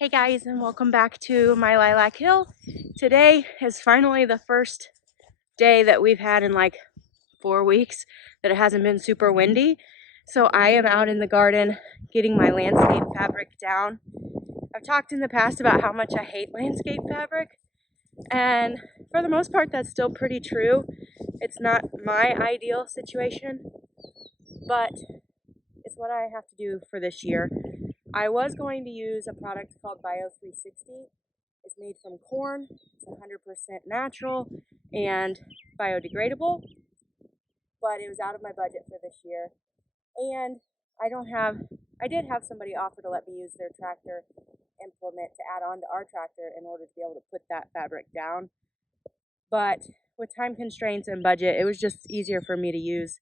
Hey guys, and welcome back to my lilac hill. Today is finally the first day that we've had in like 4 weeks that it hasn't been super windy. So I am out in the garden getting my landscape fabric down. I've talked in the past about how much I hate landscape fabric, and for the most part that's still pretty true. It's not my ideal situation, but it's what I have to do for this year. I was going to use a product called Bio 360. It's made from corn, it's 100% natural and biodegradable, but it was out of my budget for this year. And I did have somebody offer to let me use their tractor implement to add on to our tractor in order to be able to put that fabric down. But with time constraints and budget, it was just easier for me to use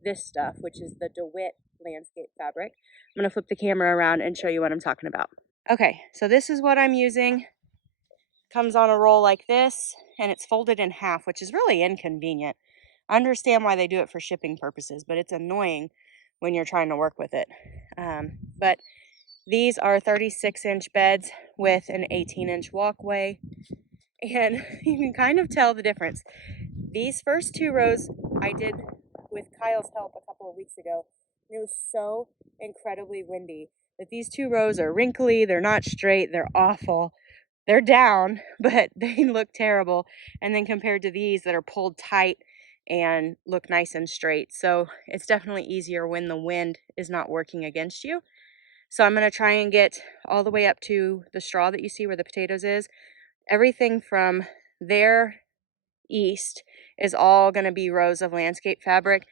this stuff, which is the DeWitt landscape fabric. I'm gonna flip the camera around and show you what I'm talking about. Okay, so this is what I'm using. Comes on a roll like this, and it's folded in half, which is really inconvenient. I understand why they do it for shipping purposes, but it's annoying when you're trying to work with it. But these are 36-inch beds with an 18-inch walkway, and you can kind of tell the difference. These first two rows I did with Kyle's help a couple of weeks ago, and it was so incredibly windy that these two rows are wrinkly, they're not straight, they're awful. They're down, but they look terrible. And then compared to these that are pulled tight and look nice and straight. So it's definitely easier when the wind is not working against you. So I'm going to try and get all the way up to the straw that you see where the potatoes is. Everything from there east is all going to be rows of landscape fabric.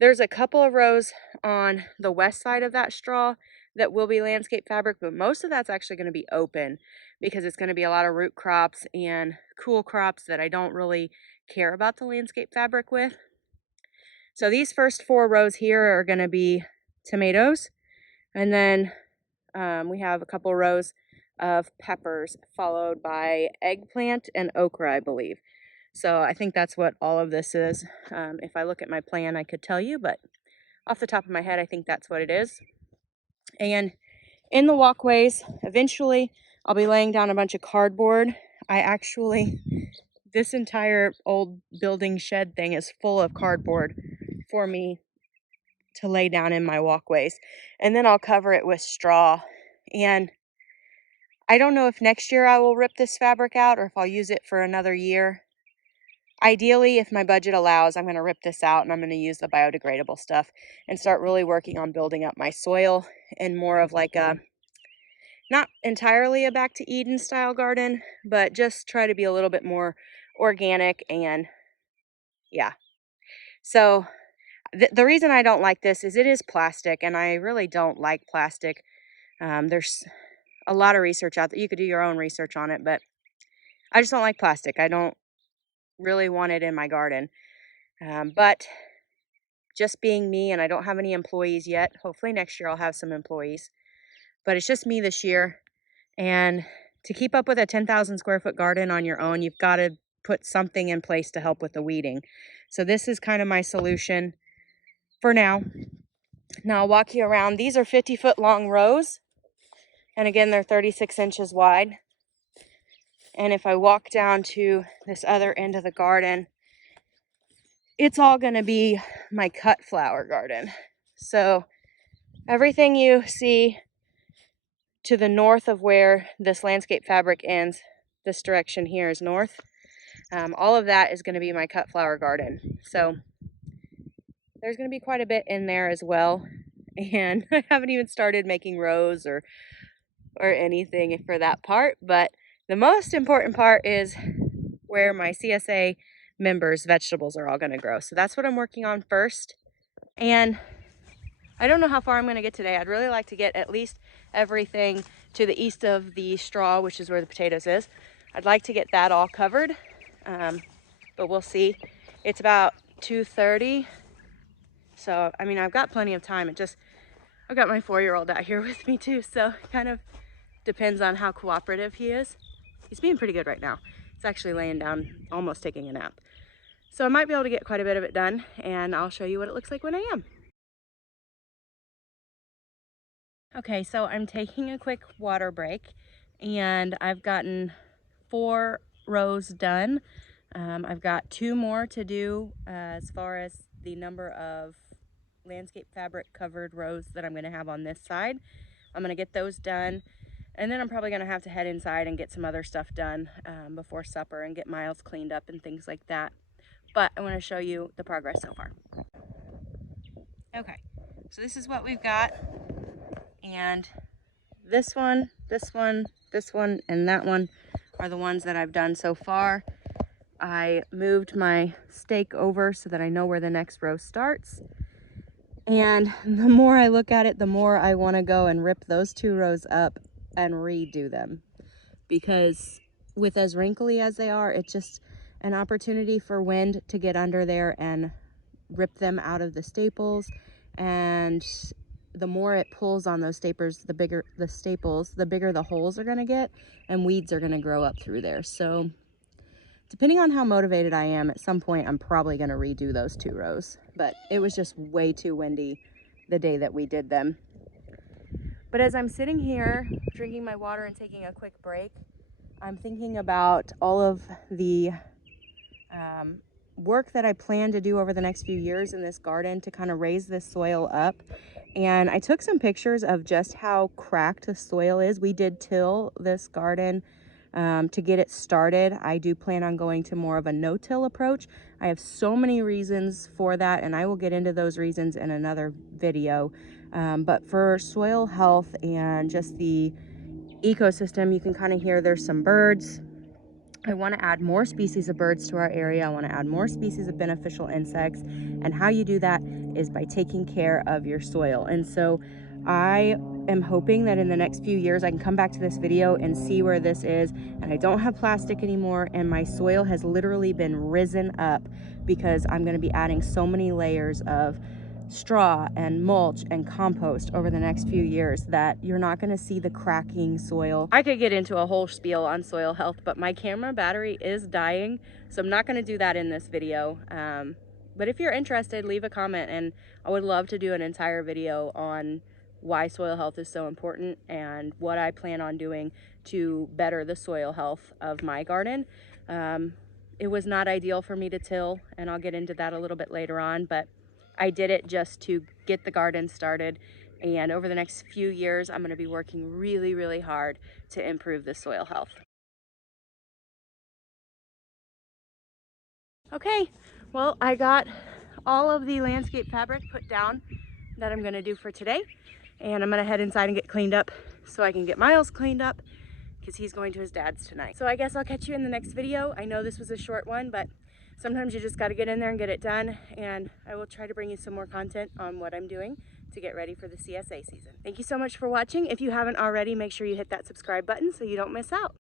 There's a couple of rows on the west side of that straw that will be landscape fabric, but most of that's actually going to be open because it's going to be a lot of root crops and cool crops that I don't really care about the landscape fabric with. So these first 4 rows here are going to be tomatoes, and then we have a couple rows of peppers followed by eggplant and okra, I believe. So I think that's what all of this is. If I look at my plan, I could tell you, but off the top of my head, I think that's what it is. And in the walkways, eventually, I'll be laying down a bunch of cardboard. This entire old building shed thing is full of cardboard for me to lay down in my walkways. And then I'll cover it with straw. And I don't know if next year I will rip this fabric out or if I'll use it for another year. Ideally, if my budget allows, I'm going to rip this out and I'm going to use the biodegradable stuff and start really working on building up my soil and more of like a, not entirely a back to Eden style garden, but just try to be a little bit more organic. And yeah. So the reason I don't like this is it is plastic, and I really don't like plastic. There's a lot of research out there. You could do your own research on it, but I just don't like plastic. I don't really want it in my garden. But just being me, and I don't have any employees yet. Hopefully next year I'll have some employees. But it's just me this year. And to keep up with a 10,000 square foot garden on your own, you've got to put something in place to help with the weeding. So this is kind of my solution for now. Now I'll walk you around. These are 50-foot long rows. And again, they're 36 inches wide. And if I walk down to this other end of the garden, it's all going to be my cut flower garden. So everything you see to the north of where this landscape fabric ends, this direction here is north. All of that is going to be my cut flower garden. So there's going to be quite a bit in there as well. And I haven't even started making rows or anything for that part. But the most important part is where my CSA members' vegetables are all going to grow. So that's what I'm working on first. And I don't know how far I'm going to get today. I'd really like to get at least everything to the east of the straw, which is where the potatoes is. I'd like to get that all covered, but we'll see. It's about 2:30. So, I mean, I've got plenty of time. I've got my 4-year-old out here with me too. So it kind of depends on how cooperative he is. He's being pretty good right now. He's actually laying down, almost taking a nap. So I might be able to get quite a bit of it done, and I'll show you what it looks like when I am. Okay, so I'm taking a quick water break and I've gotten 4 rows done. I've got 2 more to do as far as the number of landscape fabric covered rows that I'm going to have on this side. I'm going to get those done, and then I'm probably going to have to head inside and get some other stuff done before supper and get Miles cleaned up and things like that. But I want to show you the progress so far. Okay, so this is what we've got, and this one, this one, this one, and that one are the ones that I've done so far. I moved my stake over so that I know where the next row starts. And the more I look at it, the more I want to go and rip those 2 rows up and redo them. Because with as wrinkly as they are, it's just an opportunity for wind to get under there and rip them out of the staples. And the more it pulls on those staples, the bigger the holes are going to get, and weeds are going to grow up through there. So depending on how motivated I am, at some point I'm probably going to redo those 2 rows. But it was just way too windy the day that we did them. But as I'm sitting here drinking my water and taking a quick break, I'm thinking about all of the work that I plan to do over the next few years in this garden to kind of raise this soil up. And I took some pictures of just how cracked the soil is. We did till this garden to get it started. I do plan on going to more of a no-till approach. I have so many reasons for that, and I will get into those reasons in another video. But for soil health and just the ecosystem, you can kind of hear there's some birds. I want to add more species of birds to our area. I want to add more species of beneficial insects. And how you do that is by taking care of your soil. And so I am hoping that in the next few years I can come back to this video and see where this is, and I don't have plastic anymore, and my soil has literally been risen up because I'm going to be adding so many layers of straw and mulch and compost over the next few years that you're not going to see the cracking soil. I could get into a whole spiel on soil health, but my camera battery is dying, so I'm not going to do that in this video. But if you're interested, leave a comment, and I would love to do an entire video on why soil health is so important and what I plan on doing to better the soil health of my garden. It was not ideal for me to till, and I'll get into that a little bit later on, but I did it just to get the garden started, and over the next few years I'm going to be working really, really hard to improve the soil health. Okay, well, I got all of the landscape fabric put down that I'm going to do for today, and I'm going to head inside and get cleaned up so I can get Miles cleaned up because he's going to his dad's tonight. So I guess I'll catch you in the next video. I know this was a short one, but sometimes you just got to get in there and get it done, and I will try to bring you some more content on what I'm doing to get ready for the CSA season. Thank you so much for watching. If you haven't already, make sure you hit that subscribe button so you don't miss out.